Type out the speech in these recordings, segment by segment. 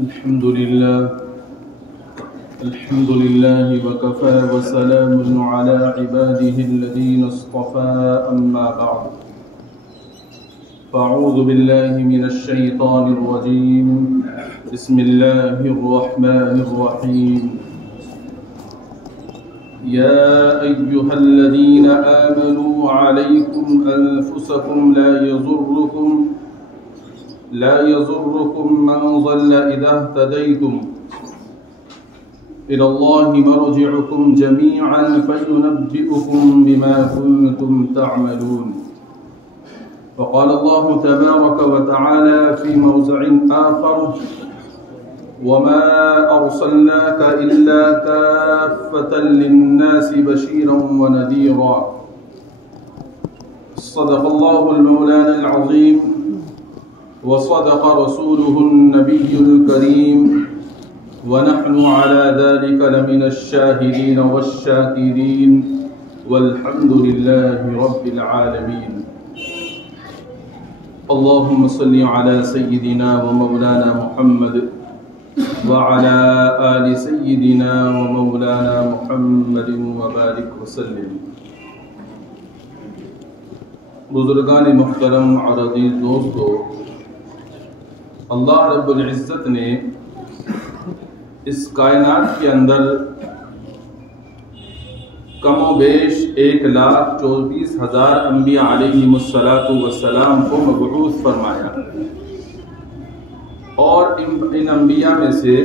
الحمد لله وكفى وسلام على عباده الذين اصطفى أما بعد فأعوذ بالله من الشيطان الرجيم بسم الله الرحمن الرحيم يا أيها الذين آمنوا عليكم أنفسكم لا يضركم من ضل إذا اهتديتم إلى الله مرجعكم جميعا فينبئكم بما كنتم تعملون. وقال الله تبارك وتعالى في موضع آخر وما أرسلناك إلا كافة للناس بشيرا ونذيرا. صدق الله المولانا العظيم وصدق رسوله النبي الكريم ونحن على ذلك لمن الشاهدين والشاكرين والحمد لله رب العالمين. اللهم صل على سيدنا ومولانا محمد وعلى آل سيدنا ومولانا محمد وبارك وسلم. بزرگان محترم اور عزیز دوستو، اللہ رب العزت نے اس کائنات کے اندر کم و بیش 1,24,000 انبیاء علیہم السلام کو مبعوث فرمایا، اور ان انبیاء میں سے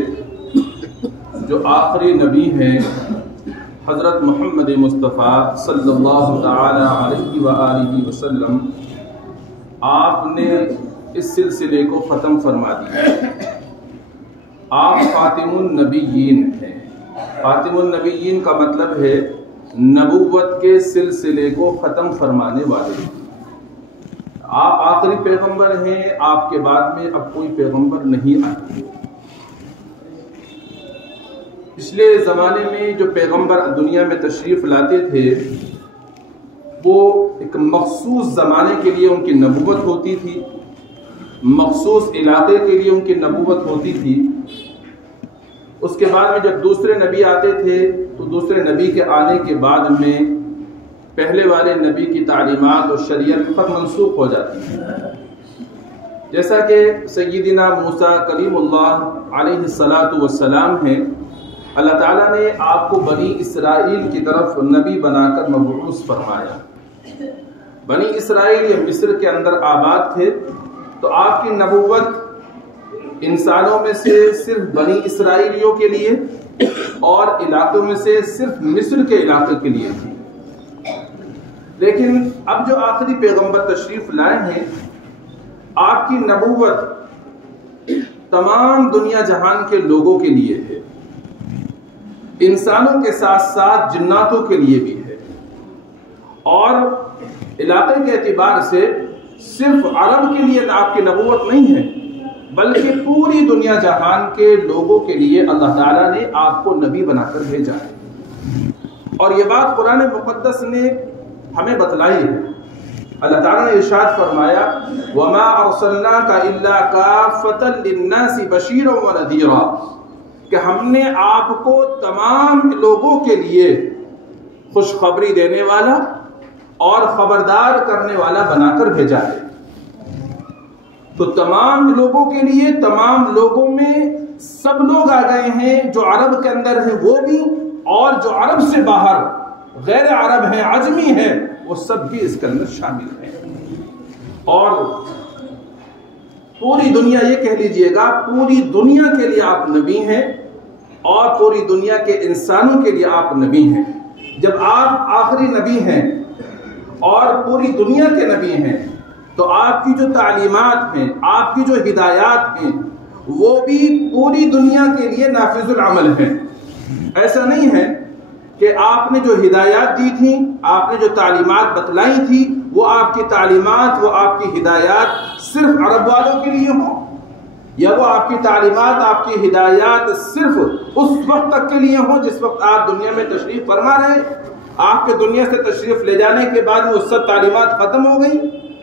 جو آخری نبی ہیں حضرت محمد مصطفیٰ صلی اللہ تعالی علیہ وآلہ وسلم، آپ نے اس سلسلے کو ختم فرما دیا. آپ خاتم النبیین ہیں. خاتم النبیین کا مطلب ہے نبوت کے سلسلے کو ختم فرمانے والے. آپ آخری پیغمبر ہیں، آپ کے بعد میں اب کوئی پیغمبر نہیں آتے. پچھلے زمانے میں جو پیغمبر دنیا میں تشریف لاتے تھے وہ ایک مخصوص زمانے کے لیے ان کی نبوت ہوتی تھی، مخصوص علاقے کے لیے ان کی نبوت ہوتی تھی. اس کے بعد میں جب دوسرے نبی آتے تھے تو دوسرے نبی کے آنے کے بعد میں پہلے والے نبی کی تعلیمات اور شریعت پر منسوخ ہو جاتی ہے. جیسا کہ سیدنا موسیٰ کلیم اللہ علیہ السلام ہیں، اللہ تعالیٰ نے آپ کو بنی اسرائیل کی طرف نبی بنا کر مبعوث فرمایا. بنی اسرائیل یہ مصر کے اندر آباد تھے، تو آپ کی نبوت انسانوں میں سے صرف بنی اسرائیلیوں کے لیے اور علاقوں میں سے صرف مصر کے علاقے کے لیے تھی. لیکن اب جو آخری پیغمبر تشریف لائے ہیں، آپ کی نبوت تمام دنیا جہان کے لوگوں کے لیے ہے، انسانوں کے ساتھ ساتھ جناتوں کے لیے بھی ہے، اور علاقے کے اعتبار سے صرف عرب کے لیے آپ کی نبوت نہیں ہے بلکہ پوری دنیا جہان کے لوگوں کے لیے اللہ تعالیٰ نے آپ کو نبی بنا کر بھیجا ہے. اور یہ بات قرآن مقدس نے ہمیں بتلائی ہے. اللہ تعالیٰ نے ارشاد فرمایا وَمَا أَرْسَلْنَاكَ إِلَّا كَافَّةً لِلنَّاسِ بَشِيرًا وَنَذِيرًا، کہ ہم نے آپ کو تمام لوگوں کے لیے خوشخبری دینے والا اور خبردار کرنے والا بنا کر بھیجا ہے. تو تمام لوگوں کے لیے، تمام لوگوں میں سب لوگ آ گئے ہیں، جو عرب کے اندر ہیں وہ بھی، اور جو عرب سے باہر غیر عرب ہیں، عجمی ہیں، وہ سب بھی اس کے اندر شامل ہیں. اور پوری دنیا، یہ کہہ لیجئے گا پوری دنیا کے لیے آپ نبی ہیں، اور پوری دنیا کے انسانوں کے لیے آپ نبی ہیں. جب آپ آخری نبی ہیں اور پوری دنیا کے نبی ہیں تو آپ کی جو تعلیمات ہیں، آپ کی جو ہدایات ہیں، وہ بھی پوری دنیا کے لیے نافذ العمل ہیں. ایسا نہیں ہے کہ آپ نے جو ہدایات دی تھیں، آپ نے جو تعلیمات بتلائی تھی، وہ آپ کی تعلیمات، وہ آپ کی ہدایات صرف عرب والوں کے لیے ہوں، یا وہ آپ کی تعلیمات، آپ کی ہدایات صرف اس وقت تک کے لیے ہوں جس وقت آپ دنیا میں تشریف فرما رہے. آپ کے دنیا سے تشریف لے جانے کے بعد وہ سب تعلیمات ختم ہو گئی.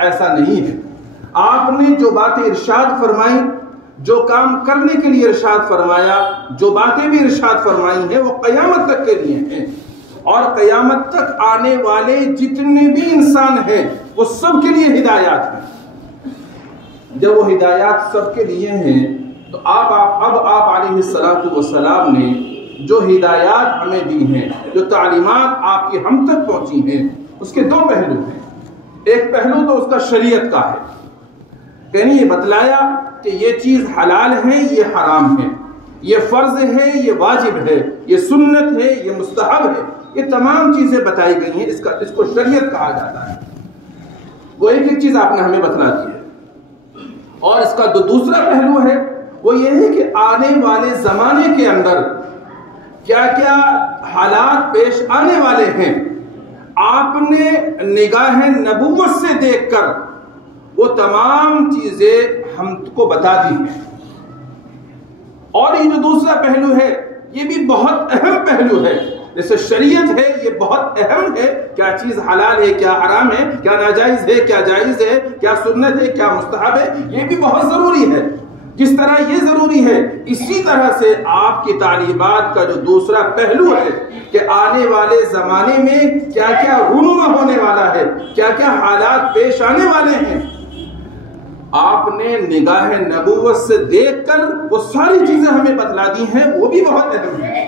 ایسا نہیں ہے. آپ نے جو باتیں ارشاد فرمائی، جو کام کرنے کے لیے ارشاد فرمایا، جو باتیں بھی ارشاد فرمائی ہیں وہ قیامت تک کے لیے ہیں، اور قیامت تک آنے والے جتنے بھی انسان ہیں وہ سب کے لیے ہدایات ہیں۔ جب وہ ہدایات سب کے لیے ہیں تو اب آپ علیہ السلام نے جو ہدایات ہمیں دی ہیں، جو تعلیمات آپ کی ہم تک پہنچی ہیں، اس کے دو پہلو ہیں۔ ایک پہلو تو اس کا شریعت کا ہے، یعنی یہ بتلایا کہ یہ چیز حلال ہے، یہ حرام ہے، یہ فرض ہے، یہ واجب ہے، یہ سنت ہے، یہ مستحب ہے، یہ تمام چیزیں بتائی گئی ہیں۔ اس کو شریعت کہا جاتا ہے۔ وہ ایک چیز آپ نے ہمیں بتلا دی ہے۔ اور اس کا جو دوسرا پہلو ہے وہ یہ ہے کہ آنے والے زمانے کے اندر کیا کیا حالات پیش آنے والے ہیں، آپ نے نگاہ نبوت سے دیکھ کر وہ تمام چیزیں ہم کو بتا دی ہیں۔ اور یہ جو دوسرا پہلو ہے یہ بھی بہت اہم پہلو ہے۔ جیسے شریعت ہے، یہ بہت اہم ہے، کیا چیز حلال ہے، کیا حرام ہے، کیا ناجائز ہے، کیا جائز ہے، کیا سنت ہے، کیا مستحب ہے، یہ بھی بہت ضروری ہے۔ جس طرح یہ ضروری ہے، اسی طرح سے آپ کی تعلیمات کا جو دوسرا پہلو ہے کہ آنے والے زمانے میں کیا کیا رونما ہونے والا ہے، کیا کیا حالات پیش آنے والے ہیں، آپ نے نگاہ نبوت سے دیکھ کر وہ ساری چیزیں ہمیں بتلا دی ہیں، وہ بھی بہت اہم ہے۔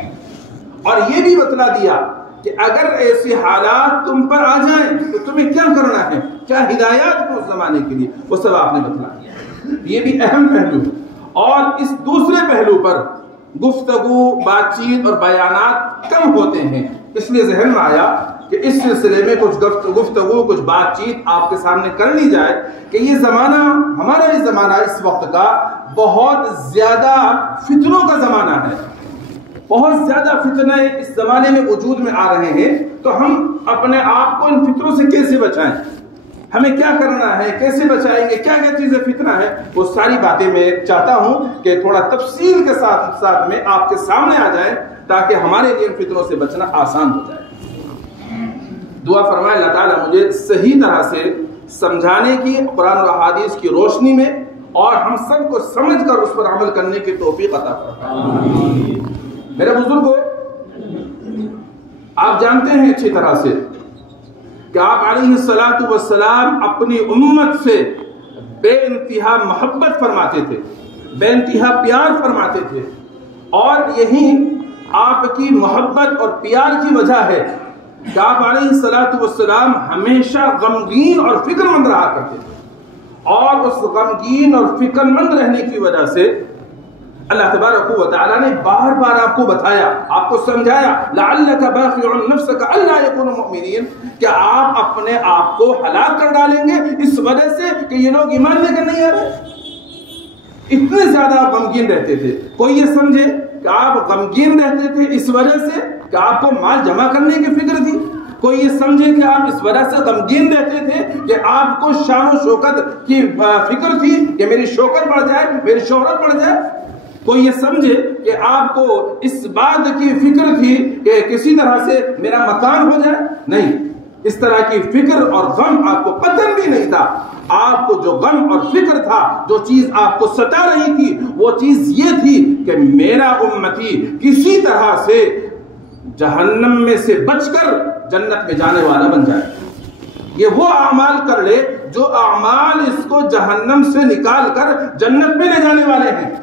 اور یہ بھی بتلا دیا کہ اگر ایسے حالات تم پر آ جائیں تو تمہیں کیا کرنا ہے، کیا ہدایات ہے اس زمانے کے لیے، وہ سب آپ نے بتلا دیا۔ یہ بھی اہم پہلو ہے۔ اور اس دوسرے پہلو پر گفتگو، بات چیت اور بیانات کم ہوتے ہیں، اس لیے ذہن میں آیا کہ اس سلسلے میں کچھ گفتگو، کچھ بات چیت آپ کے سامنے کر لی جائے کہ یہ زمانہ، ہمارا یہ زمانہ اس وقت کا بہت زیادہ فتنوں کا زمانہ ہے، بہت زیادہ فتنے اس زمانے میں وجود میں آ رہے ہیں، تو ہم اپنے آپ کو ان فتنوں سے کیسے بچائیں، ہمیں کیا کرنا ہے، کیسے بچائیں گے، کیا کیا چیزیں فتنہ ہے، وہ ساری باتیں میں چاہتا ہوں کہ تھوڑا تفصیل کے ساتھ میں آپ کے سامنے آ جائیں تاکہ ہمارے لیے ان فتنوں سے بچنا آسان ہو جائے۔ دعا فرمائے اللہ تعالیٰ مجھے صحیح طرح سے سمجھانے کی، قرآن اور احادیث کی روشنی میں، اور ہم سب کو سمجھ کر اس پر عمل کرنے کی توفیق عطا فرمائے۔ میرے بزرگوں، آپ جانتے ہیں اچھی طرح سے کہ آپ علیہ السلام اپنی امت سے بے انتہا محبت فرماتے تھے، بے انتہا پیار فرماتے تھے، اور یہی آپ کی محبت اور پیار کی وجہ ہے کہ آپ علیہ السلام ہمیشہ غمگین اور فکر مند رہا کرتے تھے، اور اس غمگین اور فکر مند رہنے کی وجہ سے اللہ تبارک و تعالیٰ نے بار بار آپ کو بتایا، آپ کو سمجھایا، لعلک باخع نفسک الا یکونوا مؤمنین، کہ آپ اپنے آپ کو ہلاک کر ڈالیں گے اس وجہ سے کہ یہ لوگ ایمان لے کر نہیں آ رہے۔ اتنے زیادہ آپ غمگین رہتے تھے۔ کوئی یہ سمجھے کہ آپ غمگین رہتے تھے اس وجہ سے کہ آپ کو مال جمع کرنے کی فکر تھی، کوئی یہ سمجھے کہ آپ اس وجہ سے غمگین رہتے تھے کہ آپ کو شان و شوکت کی فکر تھی کہ میری شوکت بڑھ جائے، میری شہرت بڑھ جائے، کوئی یہ سمجھے کہ آپ کو اس بات کی فکر تھی کہ کسی طرح سے میرا مکان ہو جائے، نہیں، اس طرح کی فکر اور غم آپ کو قطعاً بھی نہیں تھا۔ آپ کو جو غم اور فکر تھا، جو چیز آپ کو ستا رہی تھی، وہ چیز یہ تھی کہ میرا امتی کسی طرح سے جہنم میں سے بچ کر جنت میں جانے والا بن جائے، یہ وہ اعمال کر لے جو اعمال اس کو جہنم سے نکال کر جنت میں لے جانے والے ہیں،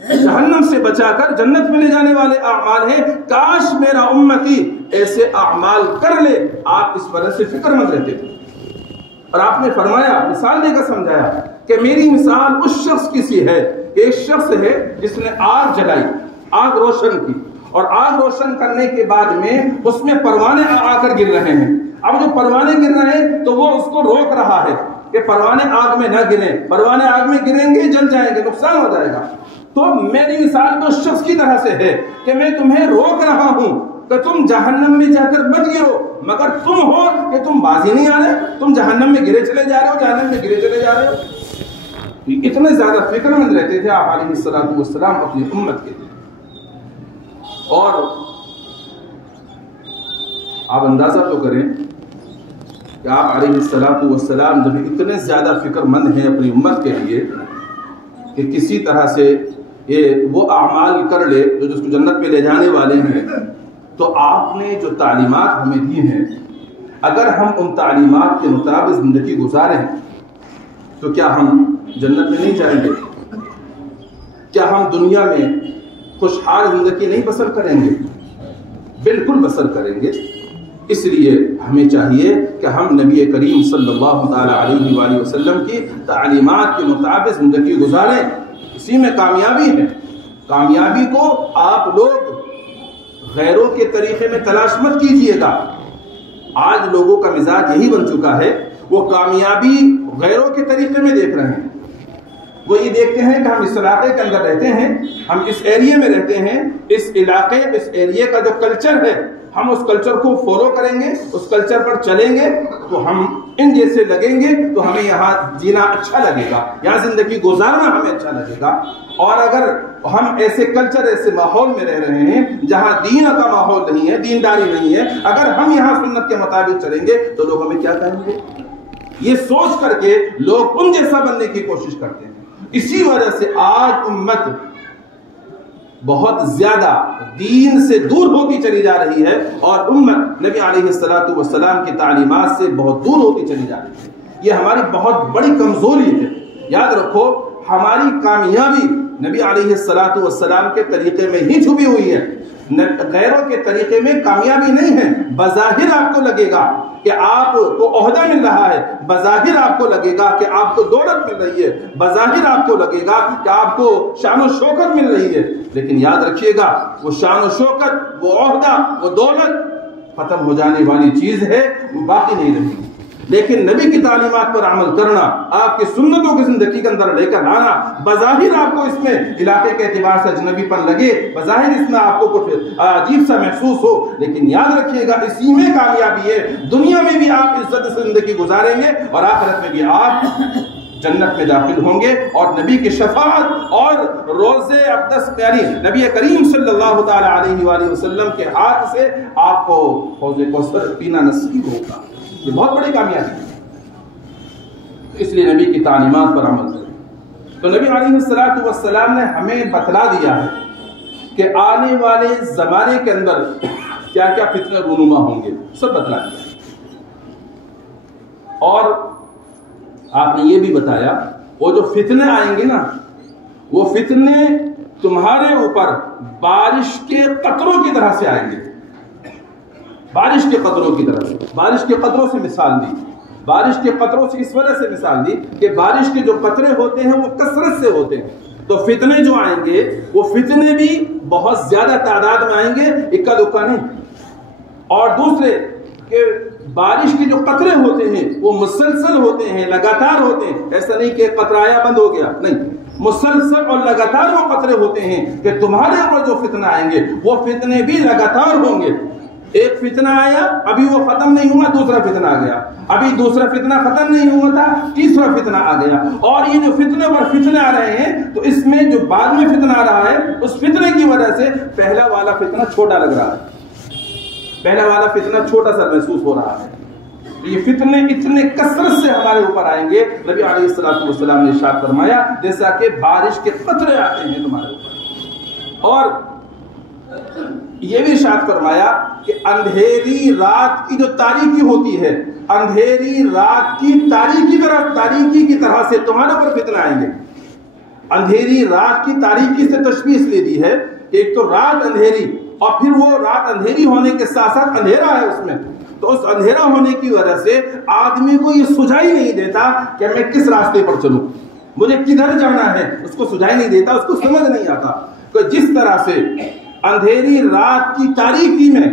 جہنم سے بچا کر جنت میں لے جانے والے اعمال ہیں۔ کاش میرا امتی ایسے اعمال کر لے۔ آپ اس وجہ سے فکر مند رہتے تھے، اور آپ نے فرمایا، مثال دے کر سمجھایا کہ میری مثال اس شخص کی سی ہے، ایک شخص ہے جس نے آگ جلائی، آگ روشن کی، اور آگ روشن کرنے کے بعد میں اس میں پروانے آ کر گر رہے ہیں۔ اب جو پروانے گر رہے ہیں تو وہ اس کو روک رہا ہے کہ پروانے آگ میں نہ گریں، پروانے آگ میں گریں گے جل جائیں گے، نقصان ہو جائے گا۔ تو میری مثال تو اس شخص کی طرح سے ہے کہ میں تمہیں روک رہا ہوں کہ تم جہنم میں جا کر مت گرو، مگر تم ہو کہ تم بازی نہیں آ رہے، تم جہنم میں گرے چلے جا رہے ہو، جہنم میں گرے چلے جا رہے ہو۔ اتنے زیادہ فکر مند رہتے تھے آپ علیہ السلام اپنی امت کے لیے۔ اور آپ اندازہ تو کریں کہ آپ علیہ السلام جب اتنے زیادہ فکر مند ہیں اپنی امت کے لیے، کہ کسی طرح سے یہ وہ اعمال کر لے جو جس کو جنت میں لے جانے والے ہیں، تو آپ نے جو تعلیمات ہمیں دی ہیں اگر ہم ان تعلیمات کے مطابق زندگی گزاریں تو کیا ہم جنت میں نہیں جائیں گے؟ کیا ہم دنیا میں خوشحال زندگی نہیں بسر کریں گے؟ بالکل بسر کریں گے۔ اس لیے ہمیں چاہیے کہ ہم نبی کریم صلی اللہ تعالی علیہ وآلہ وسلم کی تعلیمات کے مطابق زندگی گزاریں، اسی میں کامیابی ہے۔ کامیابی کو آپ لوگ غیروں کے طریقے میں تلاش مت کیجئے گا۔ آج لوگوں کا مزاج یہی بن چکا ہے، وہ کامیابی غیروں کے طریقے میں دیکھ رہے ہیں۔ وہ یہ دیکھتے ہیں کہ ہم اس علاقے کے اندر رہتے ہیں، ہم اس ایریے میں رہتے ہیں، اس علاقے اس ایریے کا جو کلچر ہے ہم اس کلچر کو فالو کریں گے، اس کلچر پر چلیں گے تو ہم ان جیسے لگیں گے، تو ہمیں یہاں جینا اچھا لگے گا، یہاں زندگی گزارنا ہمیں اچھا لگے گا۔ اور اگر ہم ایسے کلچر ایسے ماحول میں رہ رہے ہیں جہاں دین کا ماحول نہیں ہے، دینداری نہیں ہے، اگر ہم یہاں سنت کے مطابق چلیں گے تو لوگ ہمیں کیا کہیں گے؟ یہ سوچ کر کے لوگ ان جیسا بننے کی کوشش کرتے ہیں۔ اسی وجہ سے آج امت بہت زیادہ دین سے دور ہوتی چلی جا رہی ہے، اور امت نبی علیہ الصلوۃ والسلام کی تعلیمات سے بہت دور ہوتی چلی جا رہی ہے۔ یہ ہماری بہت بڑی کمزوری ہے۔ یاد رکھو، ہماری کامیابی نبی علیہ الصلوۃ والسلام کے طریقے میں ہی چھپی ہوئی ہے، غیروں کے طریقے میں کامیابی نہیں ہے۔ بظاہر آپ کو لگے گا کہ آپ کو عہدہ مل رہا ہے، بظاہر آپ کو لگے گا کہ آپ کو دولت مل رہی ہے، بظاہر آپ کو لگے گا کہ آپ کو شان و شوکت مل رہی ہے، لیکن یاد رکھیے گا وہ شان و شوکت، وہ عہدہ، وہ دولت ختم ہو جانے والی چیز ہے، وہ باقی نہیں رہے گی۔ لیکن نبی کی تعلیمات پر عمل کرنا، آپ کی سنتوں کی زندگی کے اندر لے کر لانا، بظاہر آپ کو اس میں علاقے کے اعتبار سے اجنبی پن لگے، بظاہر اس میں آپ کو کچھ عجیب سا محسوس ہو، لیکن یاد رکھیے گا اسی میں کامیابی ہے۔ دنیا میں بھی آپ عزت سے زندگی گزاریں گے اور آخرت میں بھی آپ جنت میں داخل ہوں گے، اور نبی کی شفاعت اور روزے اقدس پیاری نبی کریم صلی اللہ تعالی علیہ وآلہ وسلم کے ہاتھ سے آپ کو حوض کوثر پینا نصیب ہوگا۔ یہ بہت بڑی کامیابی ہے، اس لیے نبی کی تعلیمات پر عمل کریں۔ تو نبی علیہ الصلوۃ والسلام نے ہمیں بتلا دیا ہے کہ آنے والے زمانے کے اندر کیا کیا فتنے رونما ہوں گے، سب بتلا دیا۔ اور آپ نے یہ بھی بتایا وہ جو فتنے آئیں گے نا، وہ فتنے تمہارے اوپر بارش کے قطروں کی طرح سے آئیں گے، بارش کے قطروں کی طرح سے۔ بارش کے قطروں سے مثال دی، بارش کے قطروں سے اس وجہ سے مثال دی کہ بارش کے جو قطرے ہوتے ہیں وہ کثرت سے ہوتے ہیں، تو فتنے جو آئیں گے وہ فتنے بھی بہت زیادہ تعداد میں آئیں گے، اکا دکا نہیں۔ اور دوسرے کہ بارش کے جو قطرے ہوتے ہیں وہ مسلسل ہوتے ہیں، لگاتار ہوتے ہیں، ایسا نہیں کہ قطرہ آیا بند ہو گیا، نہیں، مسلسل اور لگاتار وہ قطرے ہوتے ہیں کہ تمہارے اوپر جو فتنہ آئیں گے وہ فتنے بھی لگاتار ہوں گے۔ ایک فتنہ آیا، ابھی وہ ختم نہیں ہوا، دوسرا فتنہ آ گیا، ابھی دوسرا فتنہ ختم نہیں ہوا تھا، تیسرا فتنہ آ گیا، اور یہ جو فتنے پر فتنے آ رہے ہیں تو اس میں جو بعد میں فتنہ آ رہا ہے اس فتنے کی وجہ سے پہلا والا فتنہ چھوٹا لگ رہا ہے، پہلا والا فتنہ چھوٹا سا محسوس ہو رہا ہے۔ یہ فتنے اتنے کثرت سے ہمارے اوپر آئیں گے، نبی علیہ الصلوۃ والسلام نے ارشاد فرمایا جیسا کہ بارش کے قطرے آتے ہیں تمہارے اوپر۔ اور یہ بھی ارشاد فرمایا کہ اندھیری رات کی جو تاریکی ہوتی ہے، اندھیری رات کی تاریکی کی طرح سے تمہارے اوپر فتنہ آئیں گے۔ اندھیری رات کی تاریکی سے تشبیہ اس لیے دی ہے کہ ایک تو رات اندھیری، اور پھر وہ رات اندھیری ہونے کے ساتھ ساتھ اندھیرا ہے اس میں، تو اس اندھیرا ہونے کی وجہ سے آدمی کو یہ سجائی نہیں دیتا کہ میں کس راستے پر چلوں، مجھے کدھر جانا ہے، اس کو سجائی نہیں دیتا، اس کو سمجھ نہیں آتا۔ کہ جس طرح سے اندھیری رات کی تاریکی میں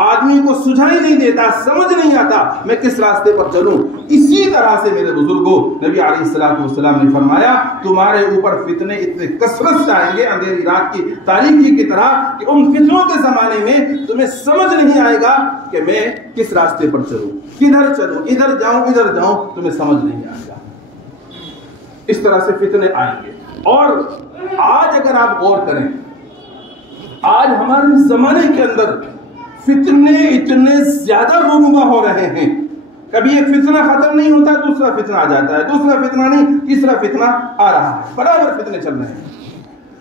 آدمی کو سجھائی نہیں دیتا، سمجھ نہیں آتا میں کس راستے پر چلوں، اسی طرح سے میرے بزرگوں نبی علیہ الصلوۃ والسلام نے فرمایا تمہارے اوپر فتنے اتنے کثرت سے آئیں گے اندھیری رات کی تاریکی کی طرح کہ ان فتنوں کے زمانے میں تمہیں سمجھ نہیں آئے گا کہ میں کس راستے پر چلوں، کدھر چلوں، ادھر جاؤں تمہیں سمجھ نہیں آئے گا۔ اس طرح سے فتنے آئیں گے۔ اور آج اگر آپ غور کریں، آج ہمارے زمانے کے اندر فتنے اتنے زیادہ رونما ہو رہے ہیں کبھی ایک فتنہ ختم نہیں ہوتا دوسرا فتنہ آ جاتا ہے، دوسرا فتنہ نہیں تیسرا فتنہ آ رہا ہے، برابر فتنے چل رہے ہیں۔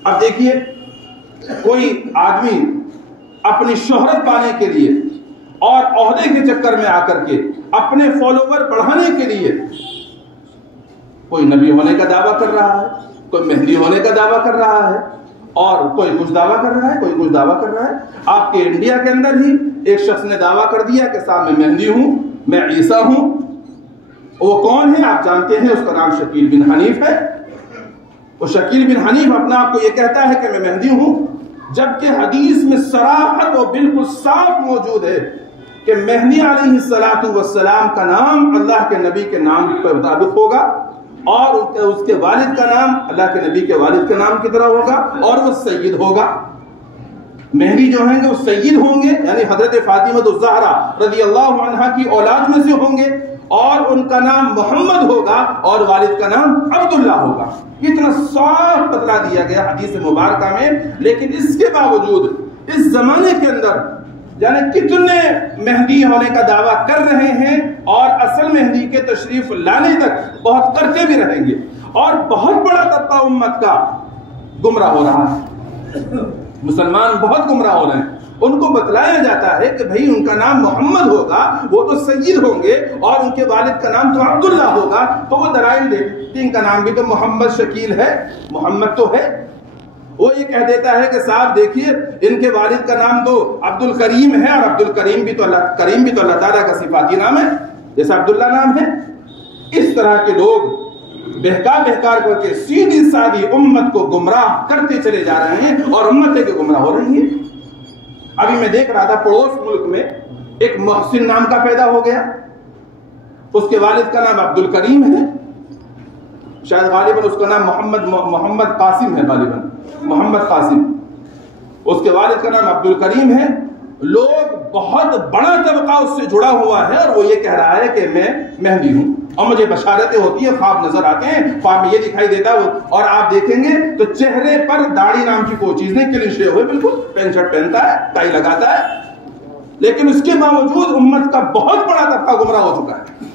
اب دیکھیے کوئی آدمی اپنی شہرت پانے کے لیے اور عہدے کے چکر میں آ کر کے اپنے فالوور بڑھانے کے لیے کوئی نبی ہونے کا دعویٰ کر رہا ہے، کوئی مہدی ہونے کا دعویٰ کر رہا ہے، اور کوئی کچھ دعویٰ کر رہا ہے، کوئی کچھ دعویٰ کر رہا ہے۔ آپ کے انڈیا کے اندر ہی ایک شخص نے دعویٰ کر دیا کہ صاحب میں مہدی ہوں، میں عیسیٰ ہوں۔ وہ کون ہے آپ جانتے ہیں، اس کا نام شکیل بن حنیف ہے۔ وہ شکیل بن حنیف اپنا آپ کو یہ کہتا ہے کہ میں مہدی ہوں، جبکہ حدیث میں صراحت و بالکل صاف موجود ہے کہ مہدی علیہ السلام کا نام اللہ کے نبی کے نام پر مطابق ہوگا، اور اس کے والد کا نام اللہ کے نبی کے والد کے نام کی طرح ہوگا، اور وہ سید ہوگا۔ مہدی جو ہیں وہ سید ہوں گے، یعنی حضرت فاطمہ الزہرا رضی اللہ عنہا کی اولاد میں سے ہوں گے، اور ان کا نام محمد ہوگا اور والد کا نام عبداللہ ہوگا۔ اتنا صاف بتلا دیا گیا حدیث مبارکہ میں، لیکن اس کے باوجود اس زمانے کے اندر یعنی کتنے مہدی ہونے کا دعویٰ کر رہے ہیں، اور اصل مہدی کے تشریف لانے تک بہت کرتے بھی رہیں گے، اور بہت بڑا طبقہ امت کا گمراہ ہو رہا ہے۔ مسلمان بہت گمراہ ہو رہے ہیں۔ ان کو بتلایا جاتا ہے کہ بھئی ان کا نام محمد ہوگا، وہ تو سید ہوں گے، اور ان کے والد کا نام تو عبداللہ ہوگا، تو وہ دلائل دیتے ان کا نام بھی تو محمد شکیل ہے، محمد تو ہے۔ وہ یہ کہہ دیتا ہے کہ صاحب دیکھیے ان کے والد کا نام تو عبد الکریم ہے، اور عبد الکریم بھی تو اللہ تعالیٰ کا صفاتی نام ہے جیسا عبداللہ نام ہے۔ اس طرح کے لوگ بہکار کر کے سیدھی سادھی امت کو گمراہ کرتے چلے جا رہے ہیں، اور امتیں کے گمراہ ہو رہی ہیں۔ ابھی میں دیکھ رہا تھا پڑوس ملک میں ایک محسن نام کا پیدا ہو گیا، اس کے والد کا نام عبد الکریم ہے، شاید غالباً اس کا نام محمد قاسم ہے، غالباً محمد قاسم، اس کے والد کا نام عبد الکریم ہے۔ لوگ بہت بڑا طبقہ اس سے جڑا ہوا ہے، اور وہ یہ کہہ رہا ہے کہ میں مہدی ہوں، اور مجھے بشارتیں ہوتی ہیں، خواب نظر آتے ہیں، خواب میں یہ دکھائی دیتا ہے، اور آپ دیکھیں گے تو چہرے پر داڑھی نام کی کوئی چیز نہیں، کلین شیو ہوئے بالکل، پین شرٹ پہنتا ہے، ٹائی لگاتا ہے، لیکن اس کے باوجود امت کا بہت بڑا طبقہ گمراہ ہو چکا ہے۔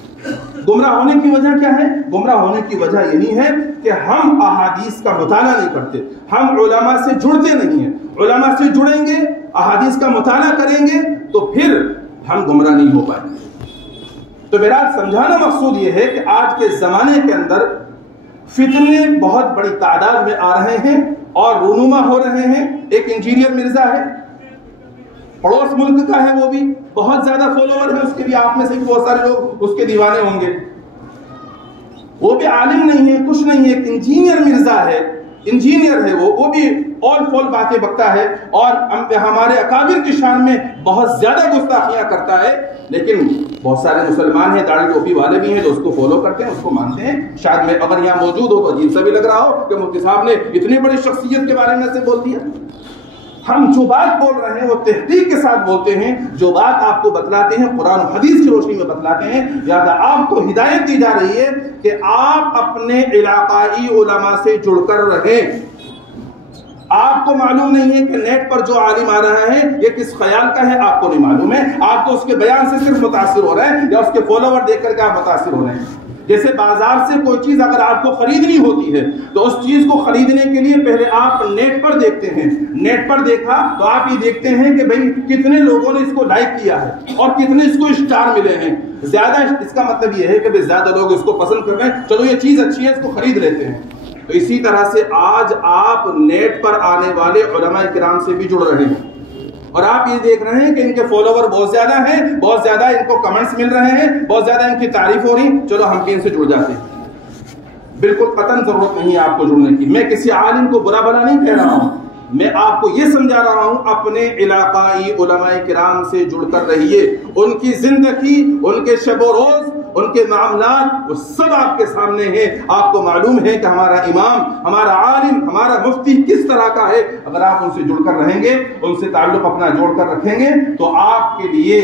گمراہ ہونے کی وجہ کیا ہے؟ گمراہ ہونے کی وجہ یہی ہے کہ ہم احادیث کا مطالعہ نہیں کرتے، ہم علماء سے جڑتے نہیں ہیں۔ علماء سے جڑیں گے، احادیث کا مطالعہ کریں گے، تو پھر ہم گمراہ نہیں ہو پائیں گے۔ تو میرا سمجھانا مقصود یہ ہے کہ آج کے زمانے کے اندر فتنے بہت بڑی تعداد میں آ رہے ہیں اور رونما ہو رہے ہیں۔ ایک انجینئر مرزا ہے، پڑوس ملک کا ہے، وہ بھی بہت زیادہ فالوور ہے اس کے بھی، آپ میں سے بھی بہت سارے لوگ اس کے دیوانے ہوں گے۔ وہ بھی عالم نہیں ہے، کچھ نہیں ہے، ایک انجینئر مرزا ہے، انجینئر ہے، وہ بھی آل فول باتیں بکتا ہے، اور ہمارے اکابر کی شان میں بہت زیادہ گستاخیاں کرتا ہے، لیکن بہت سارے مسلمان ہیں، داڑھی ٹوپی والے بھی ہیں جو اس کو فالو کرتے ہیں، اس کو مانتے ہیں۔ شاید میں اگر یہاں موجود ہو تو عجیب سا بھی لگ رہا ہو کہ مفتی صاحب نے اتنی بڑی شخصیت کے بارے میں سے بول دیا۔ ہم جو بات بول رہے ہیں وہ تحقیق کے ساتھ بولتے ہیں، جو بات آپ کو بتلاتے ہیں قرآن و حدیث کی روشنی میں بتلاتے ہیں۔ لہٰذا آپ کو ہدایت دی جا رہی ہے کہ آپ اپنے علاقائی علماء سے جڑ کر رہیں۔ آپ کو معلوم نہیں ہے کہ نیٹ پر جو عالم آ رہا ہے یہ کس خیال کا ہے، آپ کو نہیں معلوم ہے، آپ تو اس کے بیان سے صرف متاثر ہو رہے ہیں، یا اس کے فالوور دیکھ کر کے آپ متاثر ہو رہے ہیں۔ جیسے بازار سے کوئی چیز اگر آپ کو خریدنی ہوتی ہے تو اس چیز کو خریدنے کے لیے پہلے آپ نیٹ پر دیکھتے ہیں، نیٹ پر دیکھا تو آپ یہ دیکھتے ہیں کہ بھئی کتنے لوگوں نے اس کو لائک کیا ہے اور کتنے اس کو اسٹار ملے ہیں۔ زیادہ اس کا مطلب یہ ہے کہ زیادہ لوگ اس کو پسند کر رہے ہیں، چلو یہ چیز اچھی ہے، اس کو خرید لیتے ہیں۔ تو اسی طرح سے آج آپ نیٹ پر آنے والے علماء کرام سے بھی جڑ رہے ہیں، اور آپ یہ دیکھ رہے ہیں کہ ان کے فالوور بہت زیادہ ہیں، بہت زیادہ ان کو کمنٹس مل رہے ہیں، بہت زیادہ ان کی تعریف ہو رہی، چلو ہم بھی ان سے جڑ جاتے ہیں۔ بالکل قطعاً ضرورت نہیں ہے آپ کو جڑنے کی۔ میں کسی عالم کو برا بھلا نہیں کہہ رہا ہوں، میں آپ کو یہ سمجھا رہا ہوں اپنے علاقائی علماء کرام سے جڑ کر رہیے۔ ان کی زندگی، ان کے شب و روز، ان کے معاملات وہ سب آپ کے سامنے ہیں۔ آپ کو معلوم ہے کہ ہمارا امام، ہمارا عالم، ہمارا مفتی کس طرح کا ہے۔ اگر آپ ان سے جڑ کر رہیں گے، ان سے تعلق اپنا جوڑ کر رکھیں گے، تو آپ کے لیے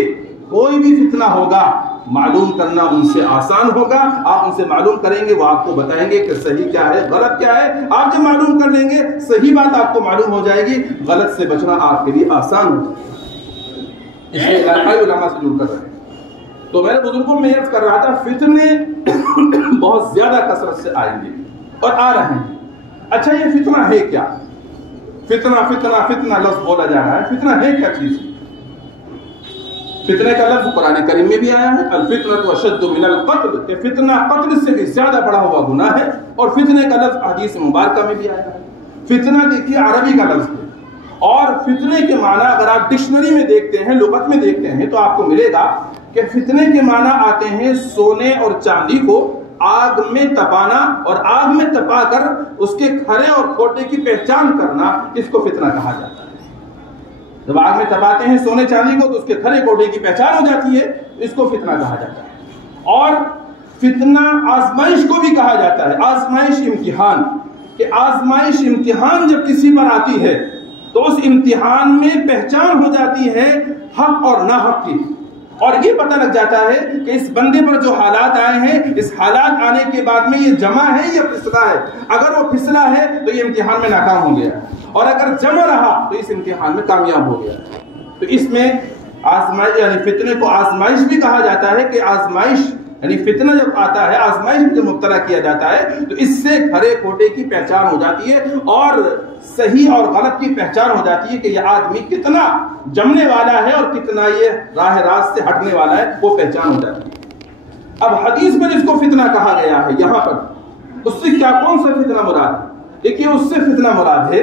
کوئی بھی فتنہ ہوگا معلوم کرنا ان سے آسان ہوگا۔ آپ ان سے معلوم کریں گے، وہ آپ کو بتائیں گے کہ صحیح کیا ہے، غلط کیا ہے۔ آپ جب معلوم کر لیں گے، صحیح بات آپ کو معلوم ہو جائے گی، غلط سے بچنا آپ کے لیے آسان ہوگا۔ اس لیے علاقائی علماء سے جڑ کر رہیں۔ تو میرے بزرگوں میں عرض کر رہا تھا فتنے بہت زیادہ کثرت سے آئیں گے اور آ رہے ہیں. اچھا یہ فتنہ ہے کیا؟ فتنہ فتنہ فتنہ لفظ بولا جا رہا ہے، فتنہ ہے کیا چیز؟ فتنے کا لفظ قرآن کریم میں بھی آیا ہے، الفتنۃ اشد من القتل، کہ فتنہ قتل سے بھی زیادہ بڑا ہوا گناہ ہے. اور فتنے کا لفظ حدیث مبارکہ میں بھی آیا ہے. فتنہ دیکھیے عربی کا لفظ ہے، اور فتنے کے معنی اگر آپ ڈکشنری میں دیکھتے ہیں، لغت میں دیکھتے ہیں، تو آپ کو ملے گا کہ فتنے کے معنی آتے ہیں سونے اور چاندی کو آگ میں تپانا اور آگ میں تپا کر اس کے کھرے اور کھوٹے کی پہچان کرنا، اس کو فتنہ کہا جاتا ہے. جب آگ میں تپاتے ہیں سونے چاندی کو تو اس کے کھرے کھوٹے کی پہچان ہو جاتی ہے، اس کو فتنہ کہا جاتا ہے. اور فتنہ آزمائش کو بھی کہا جاتا ہے، آزمائش امتحان، کہ آزمائش امتحان جب کسی پر آتی ہے تو اس امتحان میں پہچان ہو جاتی ہے حق اور ناحق کی، اور یہ پتہ لگ جاتا ہے کہ اس بندے پر جو حالات آئے ہیں، اس حالات آنے کے بعد میں یہ جمع ہے یا پھسلا ہے. اگر وہ پھسلا ہے تو یہ امتحان میں ناکام ہو گیا، اور اگر جمع رہا تو اس امتحان میں کامیاب ہو گیا. تو اس میں آزمائش یعنی فتنے کو آزمائش بھی کہا جاتا ہے، کہ آزمائش یعنی فتنہ جب آتا ہے، آزمائش میں جب مبتلا کیا جاتا ہے تو اس سے کھرے کھوٹے کی پہچان ہو جاتی ہے، اور صحیح اور غلط کی پہچان ہو جاتی ہے کہ یہ آدمی کتنا جمنے والا ہے اور کتنا یہ راہ راست سے ہٹنے والا ہے، وہ پہچان ہو جاتی ہے. اب حدیث میں جس کو فتنہ کہا گیا ہے یہاں پر، اس سے کیا کون سا فتنہ مراد ہے؟ دیکھیے اس سے فتنہ مراد ہے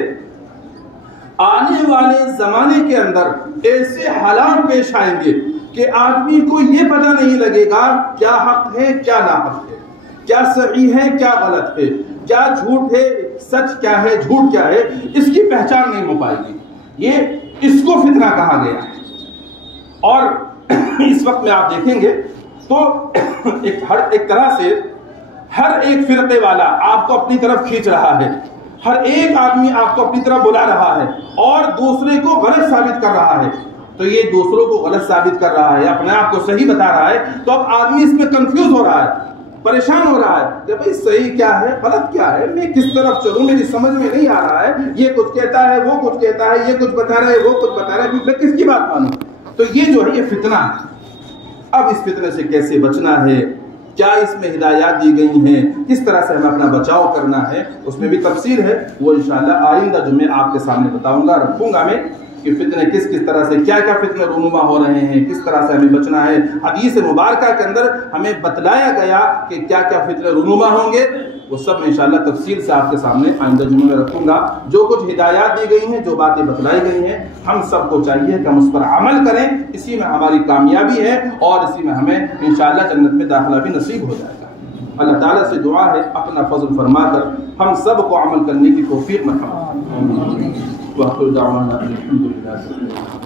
آنے والے زمانے کے اندر ایسے حالات پیش آئیں گے کہ آدمی کو یہ پتہ نہیں لگے گا کیا حق ہے کیا ناحق ہے، کیا صحیح ہے کیا غلط ہے، کیا جھوٹ ہے سچ کیا ہے جھوٹ کیا ہے، اس کی پہچان نہیں ہو پائے گی. یہ اس کو فتنہ کہا گیا ہے. اور اس وقت میں آپ دیکھیں گے تو ایک طرح سے ہر ایک فرقے والا آپ کو اپنی طرف کھینچ رہا ہے، ہر ایک آدمی آپ کو اپنی طرف بلا رہا ہے اور دوسرے کو غلط ثابت کر رہا ہے. تو یہ دوسروں کو غلط ثابت کر رہا ہے، اپنے آپ کو صحیح بتا رہا ہے، تو اب آدمی اس میں کنفیوز ہو رہا ہے، پریشان ہو رہا ہے کہ بھئی صحیح کیا ہے غلط کیا ہے، میں کس طرف چلوں، میری سمجھ میں نہیں آ رہا ہے. یہ کچھ کہتا ہے وہ کچھ کہتا ہے، یہ کچھ بتا رہا ہے وہ کچھ بتا رہا ہے، میں کس کی بات مانوں؟ تو یہ جو ہے یہ فتنہ ہے. اب اس فتنے سے کیسے بچنا ہے، کیا اس میں ہدایات دی گئی ہیں، کس طرح سے ہمیں اپنا بچاؤ کرنا ہے، اس میں بھی تفصیل ہے. وہ انشاءاللہ آئندہ جمعے آپ کے سامنے بتاؤں گا، رکھوں گا میں کہ فتنے کس طرح سے کیا کیا فتنے رونما ہو رہے ہیں، کس طرح سے ہمیں بچنا ہے. حدیث مبارکہ کے اندر ہمیں بتلایا گیا کہ کیا کیا فتنے رونما ہوں گے، وہ سب میں انشاءاللہ تفصیل سے آپ کے سامنے آئندہ جمعے میں رکھوں گا. جو کچھ ہدایات دی گئی ہیں، جو باتیں بتلائی گئی ہیں، ہم سب کو چاہیے کہ ہم اس پر عمل کریں. اسی میں ہماری کامیابی ہے اور اسی میں ہمیں انشاءاللہ جنت میں داخلہ بھی نصیب ہو جائے گا. اللہ تعالیٰ سے دعا ہے اپنا فضل فرما کر ہم سب کو عمل کرنے کی توفیق نصیب فرمائے. وآخر دعوانا الحمدللہ.